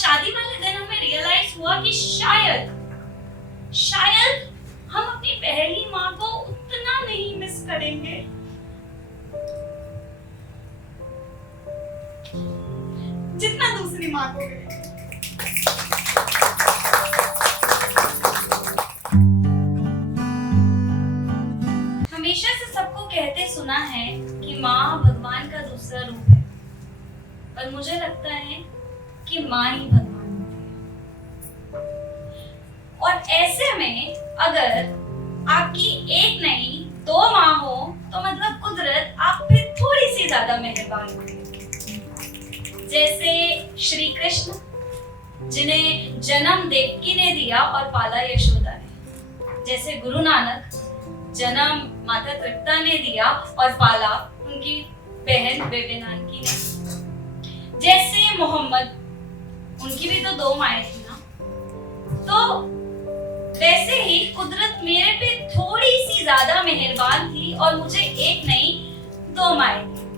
शादी वाले दिन हमें रियलाइज हुआ कि शायद हम अपनी पहली माँ को उतना नहीं मिस करेंगे जितना दूसरी माँ को करेंगे। हमेशा से सबको कहते सुना है कि माँ भगवान का दूसरा रूप है, पर मुझे लगता है कि माँ ही भगवान होती है। और ऐसे में अगर आपकी एक नहीं दो माँ हो तो मतलब कुदरत आप पे थोड़ी सी ज्यादा मेहरबान होती है। जैसे श्री कृष्ण, जिन्हें जन्म देवकी ने दिया और पाला यशोदा ने। जैसे गुरु नानक, जन्म माता तृप्ता ने दिया और पाला उनकी बहन बेबे नानकी ने। जैसे मोहम्मद, उनकी भी तो दो माएँ थी ना। तो वैसे ही कुदरत मेरे पे थोड़ी सी ज्यादा मेहरबान थी और मुझे एक नहीं दो माएँ थी।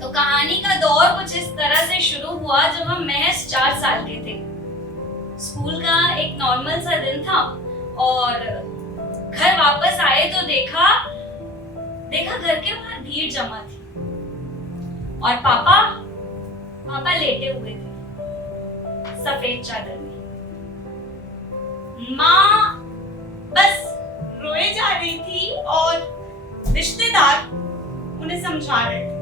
तो कहानी का दौर कुछ इस तरह से शुरू हुआ जब हम महज 4 साल के थे। स्कूल का एक नॉर्मल सा दिन था और घर वापस आए तो देखा घर के बाहर भीड़ जमा थी और पापा लेटे हुए थे सफेद चादर में। माँ बस रोए जा रही थी और रिश्तेदार उन्हें समझा रहे थे।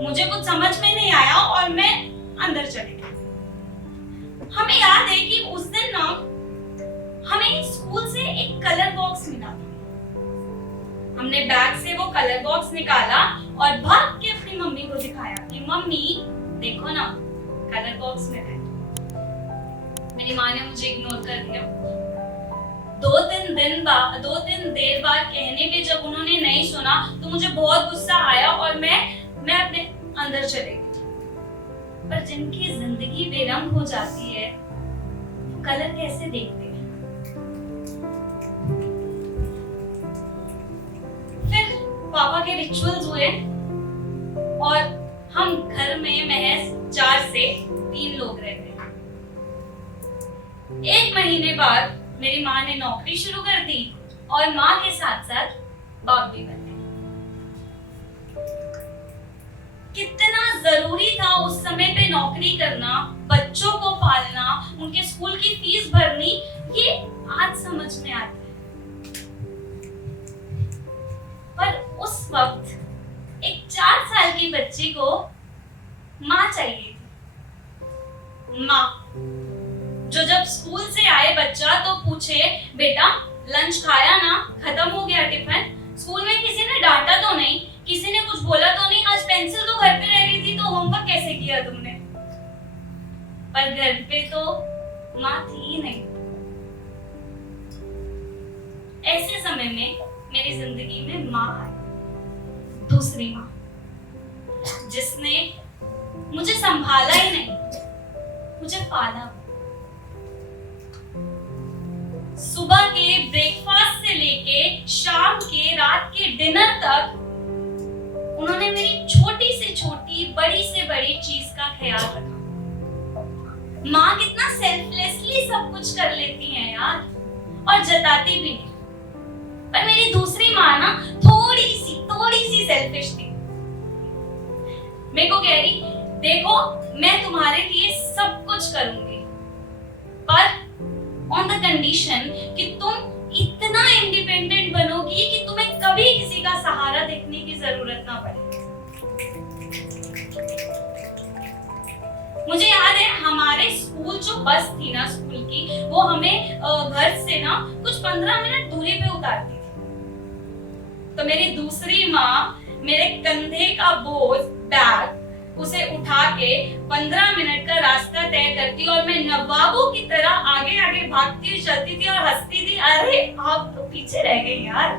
मुझे कुछ समझ में नहीं आया और मैं अंदर चली गई। हमें याद है कि उस दिन ना हमें स्कूल से एक कलर बॉक्स मिला था। हमने बैग से वो कलर बॉक्स निकाला और भाग के अपनी मम्मी को दिखाया कि मम्मी देखो ना कलर बॉक्स में है। मेरी माँ ने मुझे इग्नोर कर दिया। 2-3 देर बाद कहने पे जब उन्होंने नहीं सुना तो मुझे बहुत गुस्सा आया और मैं अपने अंदर चले गई। पर जिनकी जिंदगी बेरंग हो जाती है वो कलर कैसे देखते हैं। फिर पापा के रिचुअल्स हुए और हम घर में महज 4 से 3 लोग रहते हैं। 1 महीने बाद मेरी माँ ने नौकरी शुरू कर दी और माँ के साथ साथ बाप भी बन गए। कितना जरूरी था उस समय पे नौकरी करना, बच्चों को पालना, उनके स्कूल की फीस भरनी, ये आज समझ में आता है। पर उस वक्त एक 4 साल की बच्ची को माँ चाहिए थी। माँ जो जब स्कूल से आए बच्चा तो पूछे बेटा लंच खाया ना, खत्म हो गया टिफिन, स्कूल में किसी ने डांटा तो नहीं, किसी ने कुछ बोला तो नहीं, आज पेंसिल तो घर पे रह गई थी तो होमवर्क कैसे किया तुमने। पर घर पे तो माँ थी ही नहीं। ऐसे समय में मेरी जिंदगी में माँ आई, दूसरी माँ, जिसने मुझे संभाला ही नहीं, मुझे पाला। सुबह के ब्रेकफास्ट से लेके शाम के रात के डिनर तक उन्होंने मेरी छोटी से छोटी बड़ी से बड़ी चीज का ख्याल रखा। माँ कितना सेल्फलेसली सब कुछ कर लेती हैं यार, और जताती भी नहीं। पर मेरी दूसरी माँ ना थोड़ी सी सेल्फिश थी। मेरे को कह रही देखो मैं तुम्हारे लिए सब कुछ करूंगी, पर ऑन द कंडीशन कि तुम इतना इंडिपेंडेंट बनोगी कि तुम्हें कभी किसी का सहारा देखने की जरूरत ना पड़े। मुझे याद है हमारे स्कूल जो बस थी ना स्कूल की, वो हमें घर से ना कुछ 15 मिनट दूरी पे उतारती थी। तो मेरी दूसरी माँ मेरे कंधे का बोझ बैग उसे उठा के 15 मिनट का रास्ता तय करती और मैं नवाबों की तरह आगे आगे भागती हुई चलती थी और हंसती थी, अरे आप तो पीछे रह गई यार।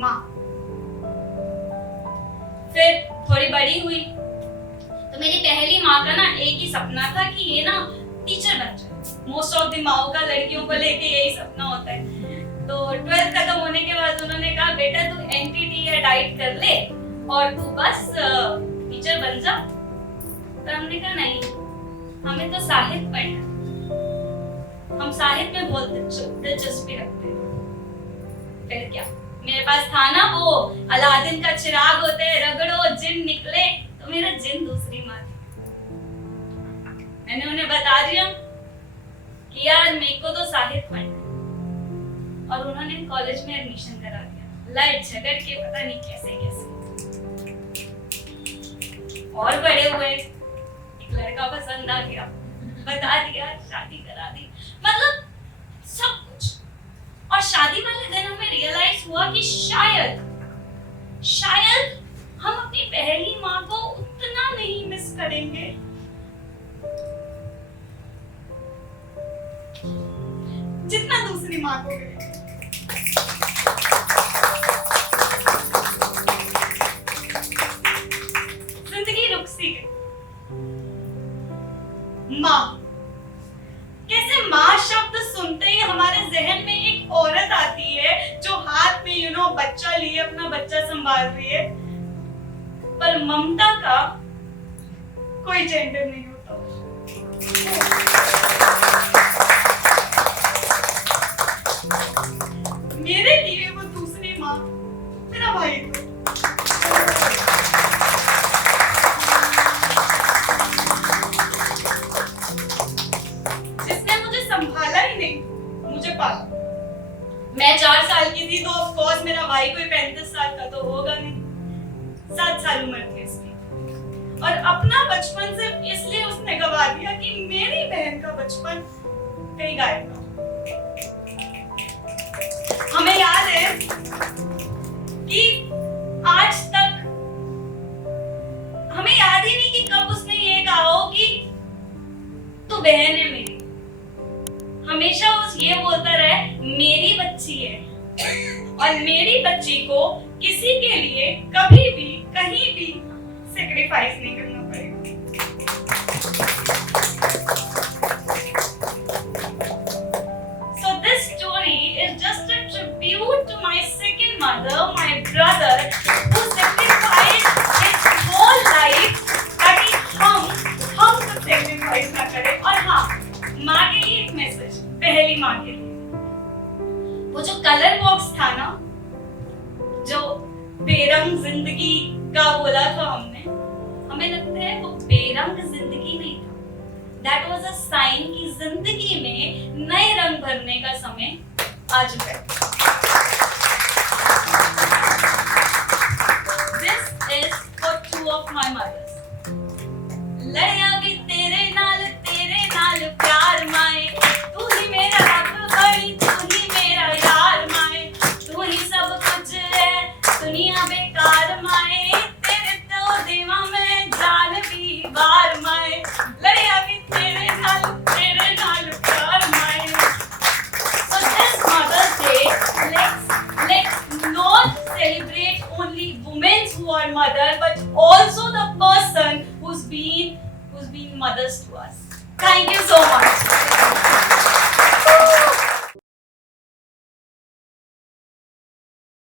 माँ फिर थोड़ी बड़ी हुई तो मेरी पहली माँ का ना एक ही सपना था कि ये ना टीचर बन जाए। मोस्ट ऑफ द माओ का लड़कियों को लेके यही सपना होता है। तो 12th खत्म होने के बाद उन्होंने कहा बेटा तू एनटीटी या डाइट कर ले और तू बस टीचर बन जा। पर हमने कहा नहीं, हमें तो साहित्य पढ़ना है, हम साहित्य में बहुत दिलचस्पी रखते हैं। फिर क्या, मेरे पास था ना वो अलादीन का चिराग होते हैं, रगड़ो जिन निकले, तो मेरा जिन दूसरी माँ थी। मैंने उन्हें बता दिया कि यार मेरे को तो साहित्य पढ़ना है, और उन्होंने कॉलेज में एडमिशन करा दिया, लड़ झगड़ के पता नहीं कैसे कैसे। और बड़े हुए, एक लड़का पसंद आ गया, बता दिया, शादी करा दी, मतलब सब कुछ। और शादी वाले दिन हमें रियलाइज हुआ कि शायद हम अपनी पहली माँ को उतना नहीं मिस करेंगे जितना दूसरी माँ को करेंगे। जिंदगी रुक सी गई। माँ, कैसे माँ शब्द सुनते ही हमारे जहन में एक औरत आती है जो हाथ में बच्चा लिए अपना बच्चा संभाल रही है, पर ममता का कोई जेंडर नहीं होता। मेरे लिए वो दूसरी माँ मेरा भाई था। जिसने मुझे संभाला ही नहीं, मुझे पाला। मैं 4 साल की थी तो ऑफ कोर्स मेरा भाई कोई 35 साल का तो होगा नहीं, 7 साल उम्र थी इसकी। और अपना बचपन सिर्फ इसलिए उसने गवा दिया कि मेरी बहन का बचपन कहीं गायब था। हमें याद है कि आज तक हमें याद ही नहीं कि कब उसने ये कहा हो कि तू बहन है मेरी। हमेशा उस ये बोलता रहे मेरी बच्ची है, और मेरी बच्ची को किसी के लिए कभी भी कहीं भी सैक्रिफाइस नहीं करना पड़ेगा। So this story is just a tribute to my second mother, my brother, who sacrificed his whole life ताकि हम कुछ सैक्रिफाइस ना करें। और हाँ, माँ के लिए एक मैसेज, पहली माँ के लिए, वो जो कलर बॉक्स था ना, जो बेरंग जिंदगी का बोला था हमने, हमें लगता है वो बेरंग जिंदगी नहीं था। That was a sign कि जिंदगी में नए रंग भरने का समय आ चुका है। This is for 2 of my mothers. लड़िया भी तेरे नाल प्यार माए, तू ही मेरा रब बड़ी, तू ही मेरा यार माए, तू ही सब कुछ है दुनिया बेकार माए, तेरे तो देवा में जान भी बार माए, लड़िया भी तेरे नाल प्यार माए। So this Mother's Day, let's not celebrate only women who are mother, but also the person who's been mothers to us. Thank you so much.